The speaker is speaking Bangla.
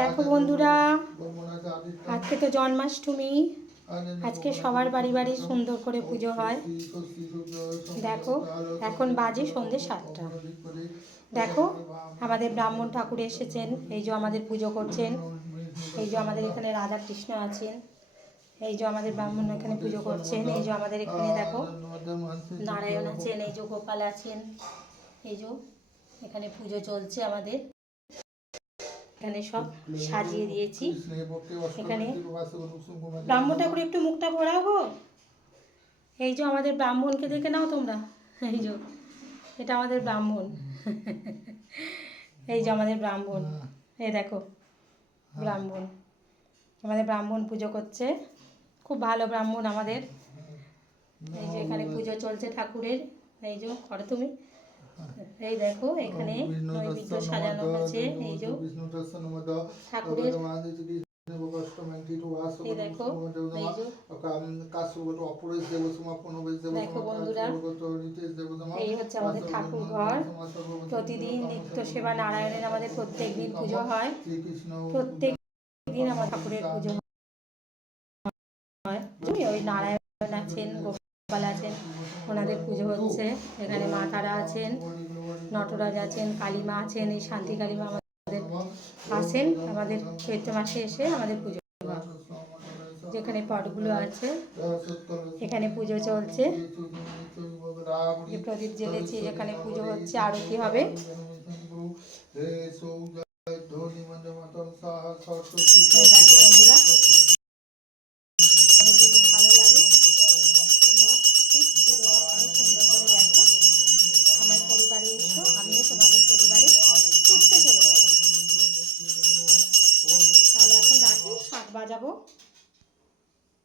দেখো বন্ধুরা, আজকে তো জন্মাষ্টমী। আজকে সবার বাড়ি বাড়ি সুন্দর করে পুজো হয়। দেখো এখন বাজে সন্ধ্যে 7টা। দেখো আমাদের ব্রাহ্মণ ঠাকুর এসেছেন, এই যে আমাদের পুজো করছেন। এই যে আমাদের এখানে রাধা কৃষ্ণ আছেন, এই যে আমাদের ব্রাহ্মণ এখানে পুজো করছেন। এই যে আমাদের এখানে দেখো নারায়ণ আছেন, এই যে গোপাল আছেন। এই যে এখানে পুজো চলছে আমাদের। এখানে সব সাজিয়ে দিয়েছি। এখানে ব্রাহ্মণ ঠাকুর একটু মুখটা ঘোরাও গো। এই যে আমাদের ব্রাহ্মণকে দেখে নাও তোমরা। এই যে এটা আমাদের ব্রাহ্মণ। এই যে আমাদের ব্রাহ্মণ, এই দেখো ব্রাহ্মণ। আমাদের ব্রাহ্মণ পুজো করছে, খুব ভালো ব্রাহ্মণ আমাদের। এই যে এখানে পুজো চলছে ঠাকুরের। এই যে করো তুমি। এই দেখো এখানে নৈবেদ্য সাজানো হয়েছে। এই যে ঠাকুরের, এই দেখো। এই যে দেখো বন্ধুরা, এই হচ্ছে আমাদের ঠাকুর ঘর। প্রতিদিন নিত্য সেবা নারায়ণের আমাদের প্রত্যেক দিন পুজো হয়। প্রত্যেক দিন আমার ঠাকুরের পুজো হয়। ওই নারায়ণ আছেন, গোপাল আছেন, ওনাদের পুজো হচ্ছে। এখানে মা তারা আছেন, নটরাজ আছেন, কালীমা আছেন। এই শান্তি কালীমা আমাদের আসেন আমাদের চৈত্র মাসে এসে আমাদের পুজো হয়। যেখানে পটগুলো আছে এখানে পুজো চলছে। যে প্রদীপ জ্বেলেছি, যেখানে পুজো হচ্ছে, আরতি হবে। দেখো বন্ধুরা, যদি ভালো লাগে তোমরা পুজোটা ভালো সুন্দর করে দেখো। আমার পরিবারে এসো, আমিও তোমাদের পরিবারে ছুটতে চলে যাবো। তাহলে এখন রাখি, 7 বাজাবো।